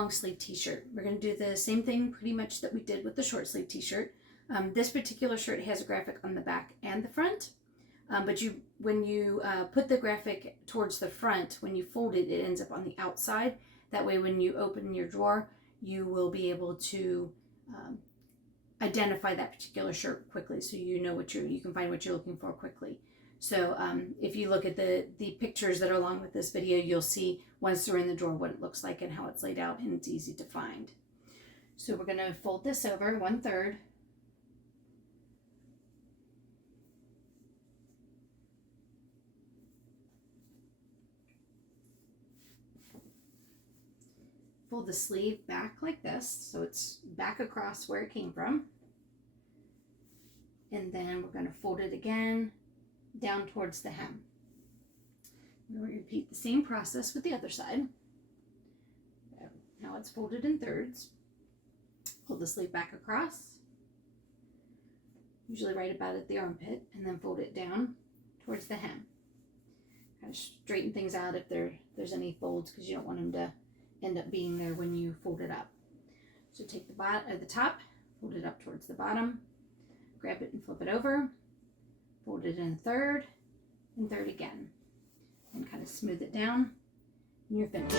long sleeve t-shirt. We're going to do the same thing pretty much that we did with the short sleeve t-shirt. This particular shirt has a graphic on the back and the front, but when you put the graphic towards the front, when you fold it, it ends up on the outside. That way when you open your drawer, you will be able to identify that particular shirt quickly, so you know you can find what you're looking for quickly. So if you look at the pictures that are along with this video, you'll see once they're in the drawer what it looks like and how it's laid out, and it's easy to find. So we're going to fold this over 1/3. Fold the sleeve back like this, so it's back across where it came from. And then we're going to fold it again down towards the hem. We'll repeat the same process with the other side. Now it's folded in thirds. Fold the sleeve back across, usually right about at the armpit, and then fold it down towards the hem. Kind of straighten things out if there's any folds, because you don't want them to end up being there when you fold it up. So take the top, fold it up towards the bottom, grab it and flip it over, fold it in third and third again, and kind of smooth it down, and you're finished.